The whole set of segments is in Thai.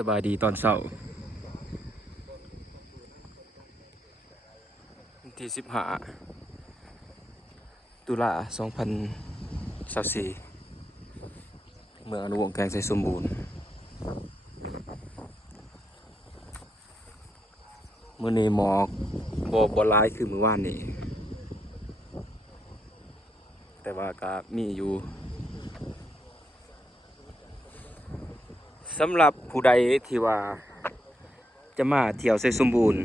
สบายดีตอนเช้าที่สิบห้าตุลาสองพันสสี่เมืองอนุวงศ์แกงใสสมบูรณ์ เมื่อนี้หมอกบอบร้ายคือเมื่อวานนี้แต่ว่าก็มีอยู่ สำหรับผู้ใดที่ว่า จะมาเที่ยวไซสมบูรณ์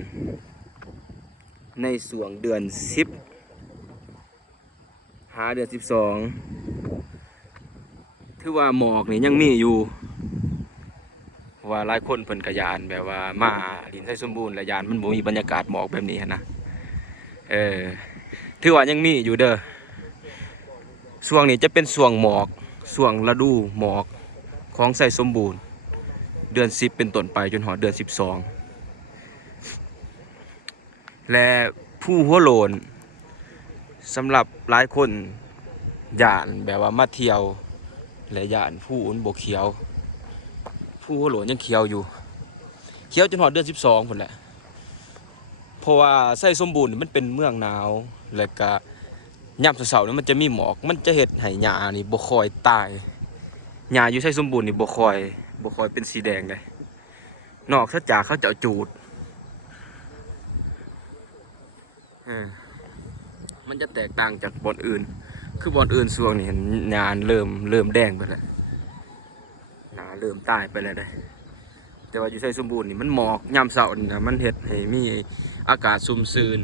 ในส่วงเดือนสิบหาเดือนสิบสองถือว่าหมอกนี่ยังมีอยู่ ว่าหลายคนเพิ่นกระยานแบบว่ามาดินไซสมบูรณ์และยานมันบ่มีบรรยากาศหมอกแบบนี้นะเออถือว่ายังมีอยู่เด้อช่วงนี้จะเป็นช่วงหมอกช่วงฤดูหมอกของไซสมบูรณ์ เดือนสิบเป็นต้นไปจนหอดเดือนสิบสองและผู้หัวโลนสำหรับหลายคนย่านแบบว่ามาเที่ยว และย่านผู้อุ่นบกเขียว ผู้หัวโลนยังเขียวอยู่ เขียวจนหอดเดือนสิบสองผลแหละเพราะว่าไส้สมบูรณ์มันเป็นเมืองหนาวและก็ย่ำเสาๆนี่มันจะมีหมอก มันจะเห็ดให้หญ้านี่บ่คอยตายหญ้าอยู่ไส้สมบูรณ์นี่บ่คอย บคอยเป็นสีแดงเลยนอกจากเขาจะเอาจูดมันจะแตกต่างจากบอนอื่น คือบอนอื่นส่วงนี่เห็นงานเริ่มเริ่มแดงไปแล้วหนาเริ่มตายไปแล้วได้แต่ว่าอยู่ไสสมบูรณ์นี่มันหมอกยามเสาร์นะมันเห็ดให้มีอากาศซุ่มซืน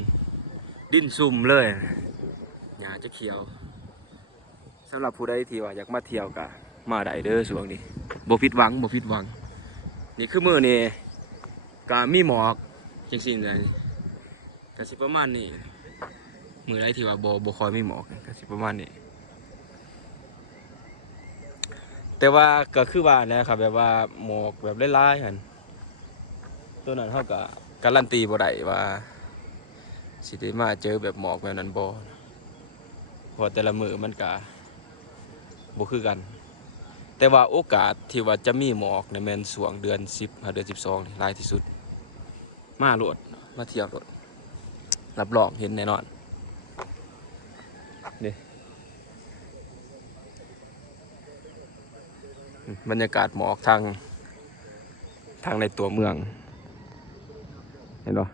ดินซุ่มเลยหญ้าจะเขียวสำหรับผู้ใดที่ว่าอยากมาเที่ยวกะ มาได้เด้อช่วงนี้บ่ผิดหวังบ่ผิดหวัง นี่คือมือนี่ก็มีหมอกจังซี่เลยกสิประมาณนี้มือไรที่ว่าบ่บ่คอยมีหมอกกสิประมาณนี้แต่ว่าก็คือว่านะครับแบบว่าหมอกแบบหลายๆหั่นตัวนั้นเฮาก็การันตีบ่ได้ว่าสิได้มาเจอแบบหมอกแบบนั้นบ่พราะแต่ละมือมันก็บ่คือกัน แต่ว่าโอกาสที่ว่าจะมีหมอกในแมนสวงเดือนสิบเดือนสิบสองหลายที่สุด มาโหลดมาเที่ยวโหลดรับรองเห็นแน่นอนนี่บรรยากาศหมอกทางทางในตัวเมือง เห็นปะ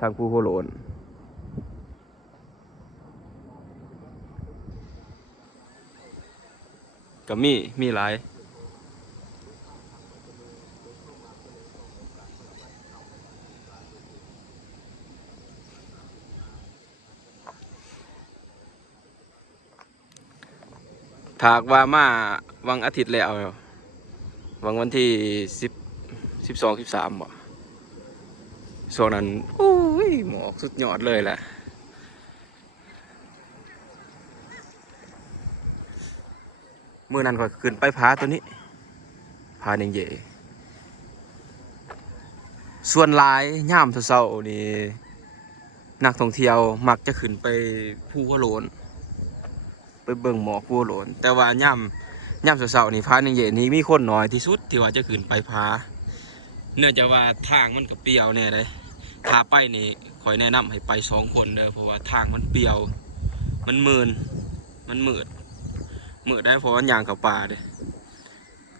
ทางภูโหโหลน ก็มีมีหลายถากว่ามาวังอาทิตย์แล้ววังวันที่สิบสิบสองสิบสามบ่ช่วงนั้นโอ้ยหมอกสุดยอดเลยแหละ มื่อนั้นก็ขึ้นไปผาตัวนี้ผาเนงเยส่วนหลายย่ามเศร้าๆนี่นักท่องเที่ยวมักจะขึ้นไปภูหัวโลน ไปเบิ่งหมอกภูหัวโลน แต่ว่าย่ำย่ำเศร้าๆนี่ผาเนงเยนี่มีคนน้อยที่สุดที่ว่าจะขึ้นไปผาเนื่องจากว่าทางมันก็เปรียวเนี่ยเลยถ้าไปนี่ขอยแนะนำให้ไปสองคนเด้อเพราะว่าทางมันเปรียว มันมืนมันมืด มือได้เพราะว่าย่างกับป่าเด้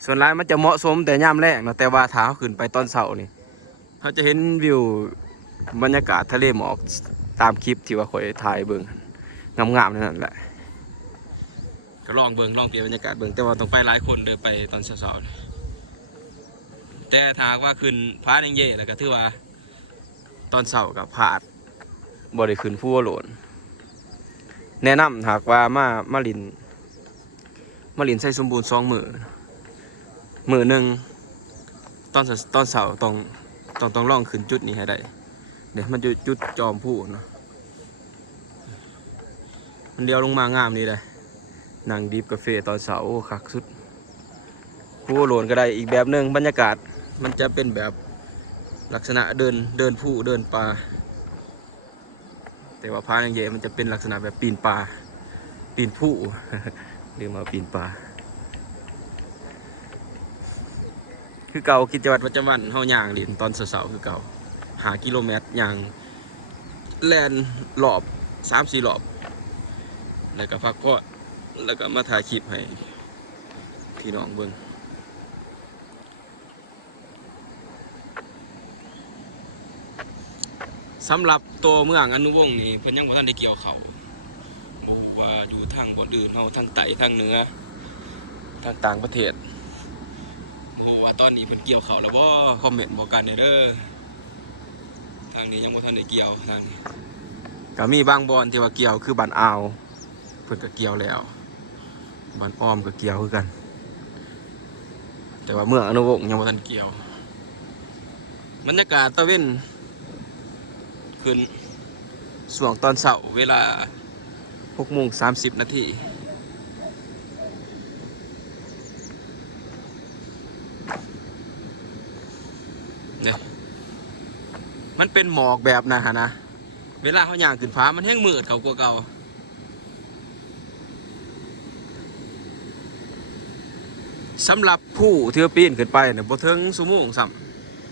ส่วนร้ายมันจะเหมาะสมแต่ย่ามแรกนะแต่ว่าถ้าขึ้นไปตอนเสาร์นี่เขาจะเห็นวิวบรรยากาศทะเลหมอกตามคลิปที่ว่าคอยถ่ายเบิ่งงามๆนั่นแหละก็ลองเบิ่งลองเปลี่ยนบรรยากาศเบิ่งแต่ว่าต้องไปหลายคนเดินไปตอนเสาร์แต่ถ้าหากว่าขึ้นพาเนงเย่แล้วก็ถือว่า ตอนเสาร์กับผาดบ่ได้ขึ้นผู้ว่าโหลนแนะนำหากว่ามามาลิน มาลินใส่สมบูรณ์สองมือมือหนึ่งตอนตอนเสาต้องต้องต้องล่องขึ้นจุดนี้ให้ได้ เดี๋ยวมันจะจุดจอมผู้เนาะมันเดียวลงมางามนี่เลยนั่งดีฟกาแฟตอนเสาคักสุดผู้โหลนก็ได้อีกแบบหนึ่งบรรยากาศมันจะเป็นแบบลักษณะเดินเดินผู้เดินป่าแต่ว่าพาอย่างเยมันจะเป็นลักษณะแบบปีนป่าปีนผู้ ลืมเอาปีนป่าคือเก่ากิจวัตรประจำวันเฮาย่างเลินตอนเช้าๆคือเก่าหากิโลเมตรย่างแล่นรอบสามสี่รอบ แล้วก็พักก็แล้วก็มาถ่ายคลิปให้พี่น้องเบิ่งสำหรับตัวเมืองอนุวงศ์นี่เพิ่นยังบ่ทันได้เกี่ยวเขา ว่าอยู่ทางบนอื่นเฮาทางใต้ทางเหนือทางต่างประเทศบ่รู้ว่าตอนนี้เพิ่นเกี่ยวเขาแล้วบ่คอมเมนต์บอกกันเด้อทางนี้ยังบ่ทันได้เกี่ยวทางนี้ก็มีบางบอนที่ว่าเกี่ยวคือบ้านอ่าวเพิ่นก็เกี่ยวแล้วบ้านอ้อมก็เกี่ยวคือกัน แต่ว่าเมืองอนุวงศ์ยังบ่ทันเกี่ยวบรรยากาศตะเว้นขึ้นช่วงตอนเช้าเวลา 6โมง30นาทีเนี่ยมันเป็นหมอกแบบนะฮะนะ เวลาเขาย่างขึ้นฟ้ามันแห้งมืดเขากว่าเก่าสำหรับผู้เที่ว่าปีนขึ้นไปเนี่ยบ่ถึงสุโมงซ้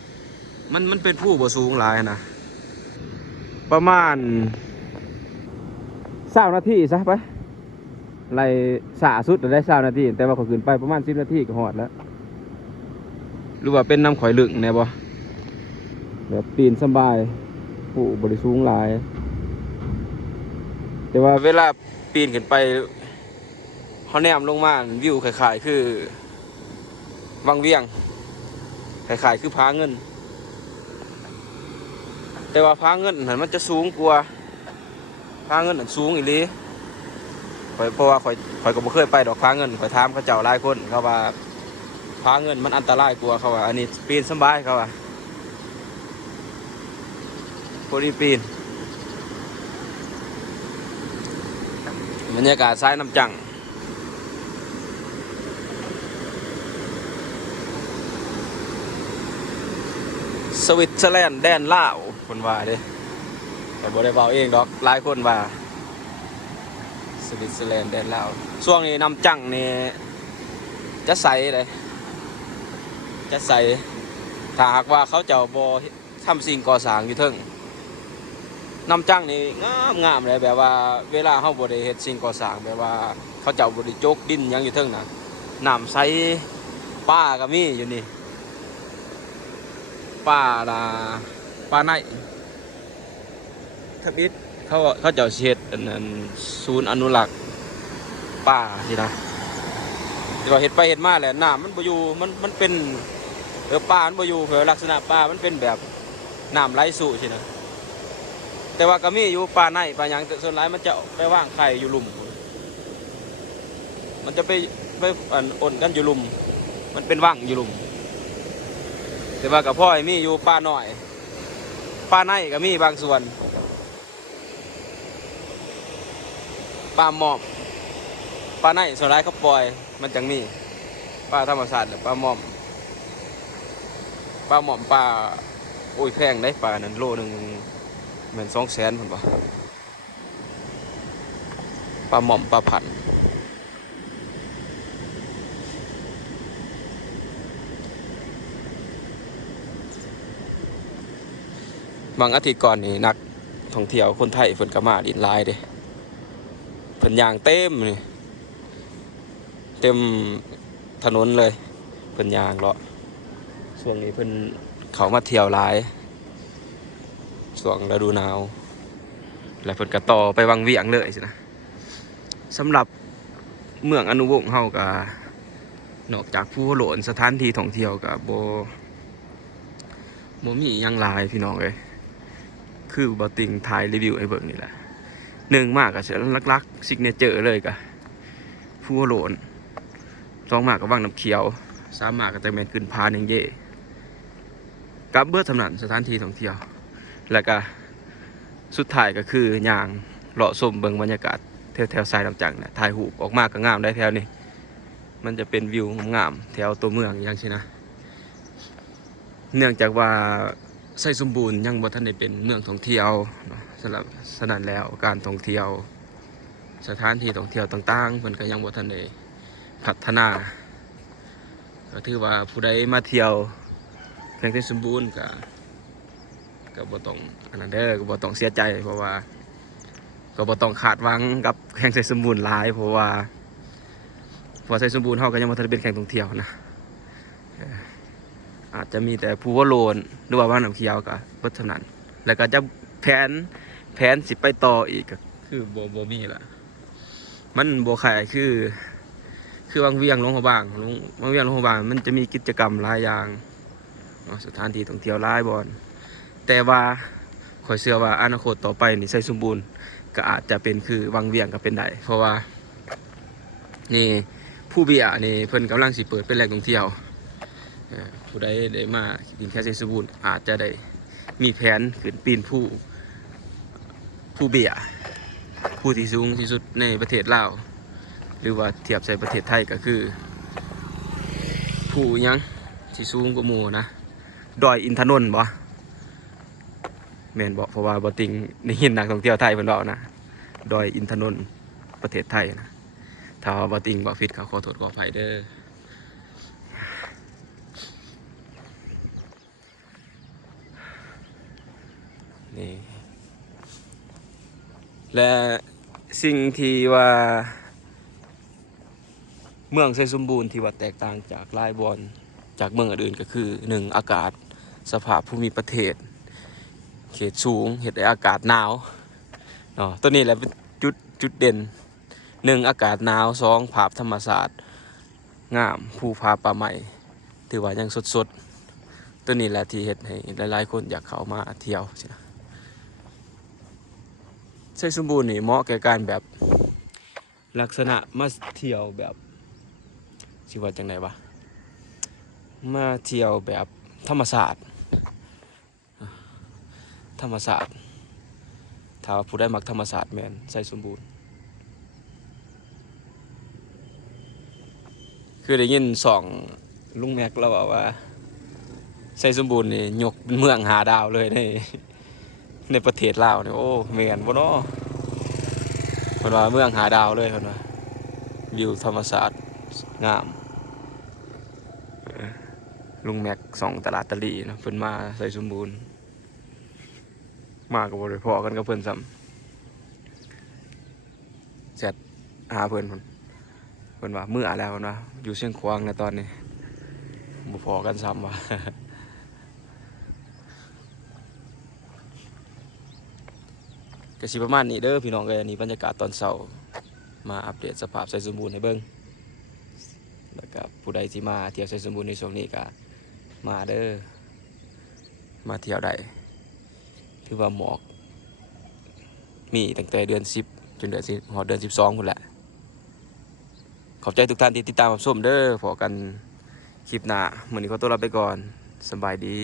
ำมันมันเป็นผู้บ่สูงหลายนะ ประมาณ สามนาทีซะไปไล่สาสุดได้สามนาทีแต่ว่าขาขึ้นไปประมาณสิบนาทีก็หอดแล้วหรือว่าเป็นน้ำข่อยลึกแน่บ่แบบปีนสบายผู้บริสูงหลาย แต่ว่าเวลาปีนขึ้นไปเขาแนมลงมาวิวคล้ายๆคือวังเวียงคล้ายๆคือพาเงิน แต่ว่าพาเงินหันมันจะสูงกว่า พาเงินหันสูงอีหลีข่อยเพราะว่าข่อยข่อยก็บ่เคยไปดอกพาเงินข่อยถามเขาเจ้าหลายคนเขาว่าพาเงินมันอันตรายกว่าเขาว่าอันนี้ปีนสบายเขาว่าพอดีปีนบรรยากาศซ้ายน้ำจังสวิตเซอร์แลนด์แดนลาวคนว่าเด้ แต่บ่ได้เบาเองดอกหลายคนว่าสวิตเซอร์แลนด์แดนลาวช่วงนี้น้ำจังนี่จะใสเลยจะใสถ้าหากว่าเขาเจ้าบ่ทำสิ่งก่อสร้างอยู่เทิงน้ำจังนี่งามงามเลยแบบว่าเวลาเขาบ่ได้เฮ็ดสิ่งก่อสร้างแบบว่าเขาเจ้าบ่ได้โจกดินยังอยู่เทิงนะน้ำใสป้าก็มีอยู่นี่ป่าลาป่าใน ทบิดเขาเขาเจะเช็ดอันนั้นศูนย์อนุรักษ์ป่าสินะแต่ว่าเห็ดไปเห็ดมาแหละน้ำมันบ่อยู่มันมันเป็นเออป่ามันบ่อยู่เผอลักษณะป่ามันเป็นแบบน้ำไหลสู่สินะแต่ว่าก็มีอยู่ป่าในป่าหยังแต่ส่วนหลายมันจะไปว่างไข่อยู่ลุ่ม มันจะไปไปอันอ่นกันอยู่ลุ่ม มันเป็นว่างอยู่ลุ่ม แต่ว่ากับพ่อมีอยู่ป้าหน่อยป้าในก็มีบางส่วน ป้าหมอบป้าในส่วนร้ายเขาปล่อย มันจังมีป้าธรรมศาสตร์หรือป้าหมอมป้าหมอมป้าโอ้ยแพงได้ป้านั้นโลหนึ่งเหมือนสองแสนผมปะป้าหมอมป้าผันบางอาทิตย์ก่อนนี่นักท่องเที่ยวคนไทยเพิ่นก็มาดินลายเด้ เพิ่นยางเต็มนี่เต็มถนนเลยเพิ่นยางเลาะช่วงนี้เพิ่นเขามาเที่ยวหลายช่วงฤดูหนาว แล้วเพิ่นก็ต่อไปวังเวียงเลยสินะสำหรับเมืองอนุวงศ์เฮาก็นอกจากผู้โหลนสถานที่ท่องเที่ยวก็บ่บ่มียังลายพี่น้องเอ้ยคือบอติงถ่ายรีวิวไอ้เบิร์นี่แหละ หนึ่งมากกับเสือลักๆซิกเนเจอร์เลยกะผู้โหลนสองมากกับว่างน้ำเขียวสามมากกับแต่แมนขึ้นพาหนึ่งเย่กับเบิร์ทำนันสถานที่ท่องเที่ยว แล้วก็สุดท้ายก็คือย่างเลาะสมเบิงบรรยากาศแถวแถวทรายลำจังนะถ่ายหูออกมาก็งามได้แถวนี้ มันจะเป็นวิวงามแถวตัวเมืองอย่างเช่นนะ เนื่องจากว่าไส้สมบูรณ์ยังบ่ทันได้เป็นเมืองท่องเที่ยวเนาะ สำหรับสนันแล้วการท่องเที่ยว สถานที่ท่องเที่ยวต่างๆเพิ่นก็ยังบ่ทันได้พัฒนา ก็ถือว่าผู้ใดมาเที่ยวแพงที่สมบูรณ์ก็ก็บ่ต้องอันนั้นเด้อก็บ่ต้องเสียใจเพราะว่าก็บ่ต้องคาดหวังกับแข่งไสสมบูรณ์หลาย เพราะว่าพราะไสสมบูรณ์เฮาก็ยังบ่ทันเป็นแข่งท่องเที่ยวนะอาจจะมีแต่ภูวโลนหรือว่าบ้านน้ำเขียวก็เบิดเท่านั้นแล้วก็จะแผน ผนสิไปต่ออีกก็คือบ่บ่มีละมันบ่ขายคือ คือวังเวียงหลวงพระบางหลวงวังเวียงหลวงพระบาง มันจะมีกิจกรรมหลายอย่างเนาะสถานที่ท่องเที่ยวหลายบอนแต่ว่าขอยเชื่อว่าอนาคตต่อไปนี่ใส่สมบูรณ์ ก็อาจจะเป็นคือวังเวียงก็เป็นได้เพราะว่านี่ผู้เบียนี่เพิ่นกำลังสิเปิดเป็นแหล่งท่องเที่ยวเอ่อผู้ใดได้มากินแค่เซสมบูรณ์อาจจะได้มีแผนขึ้นปีนผู้ ผู้เบียผู้ที่สูงที่สุดในประเทศลาว หรือว่าเทียบใส่ประเทศไทยก็คือ ผู้ยังที่สูงกว่าหมู่นะดอยอินทนนท์บ่แมนบ่เพราะว่าบ่ติงได้ยินนักท่องเที่ยวไทยเพิ่นเว้านะดอยอินทนนท์ประเทศไทยนะถ้าว่าบ่ติงบ่ผิดก็ขอโทษขออภัยเด้อนี่ และสิ่งที่ว่า เมืองไซสมบูรณ์ที่ว่าแตกต่างจากลายบอนจากเมืองอื่นก็คือหนึ่งอากาศสภาพภูมิประเทศ เขตสูงเห็ดให้อากาศหนาวเนาะตัวนี้แหละเป็นจุดจุดเด่นหนึ่งอากาศหนาวสองภาพธรรมศาสตร์ งามภูผาป่าใหม่ ถือว่ายังสดๆ ตัวนี้แหละที่เห็ดให้หลายๆคนอยากเข้ามาเที่ยวใช่ไหม ไซสมบูรณ์นี่เหมาะแก่การแบบลักษณะมาเที่ยวแบบสิว่าจังไดวะมาเที่ยวแบบธรรมศาสตร์ธรรมศาสตร์ถ้าผู้ได้มักธรรมศาสตร์แมนใส่สมบูรณ์ คือได้ยินสองลุงแม็กเราบอกว่าใส่สมบูรณ์นี่ยกเป็นเมืองหาดาวเลยใน ในประเทศลาวเนี่ยโอ้แมนบ่เนาะเพิ่นว่าเมืองหาดาวเลยเพิ่นว่าวิวธรรมศาสตร์งามลุงแม็กสองตลาดตะลีนะเพิ่นมาใส่สมบูรณ์ มากับบริพอกันกับเพิ่นซ้ำเสร็จหาเพิ่นเพิ่นเพิ่นว่าเมื่อแล้วเพิ่นว่าอยู่เชียงควางในะตอนนี้บ่พอกันซ้ำว่า ก็สิประมาณนี้เด้อพี่น้องเอ้ยอันนี้บรรยากาศตอนเช้ามาอัปเดตสภาพใส่สมบูรณ์ให้เบิ่งแล้วก็ผู้ใดที่มาเที่ยวไซสมบูรณ์ในช่วงนี้ก็มาเด้อมาเที่ยวได้ถือว่าหมอก มีตั้งแต่เดือนสิบจนเดือนสิหอเดือนสิบสองคนแหละ ขอบใจทุกท่านที่ติดตามรับชมเด้อพอกันคลิปหน้าเหมือนี้ขอตัวลาไปก่อนสบายดี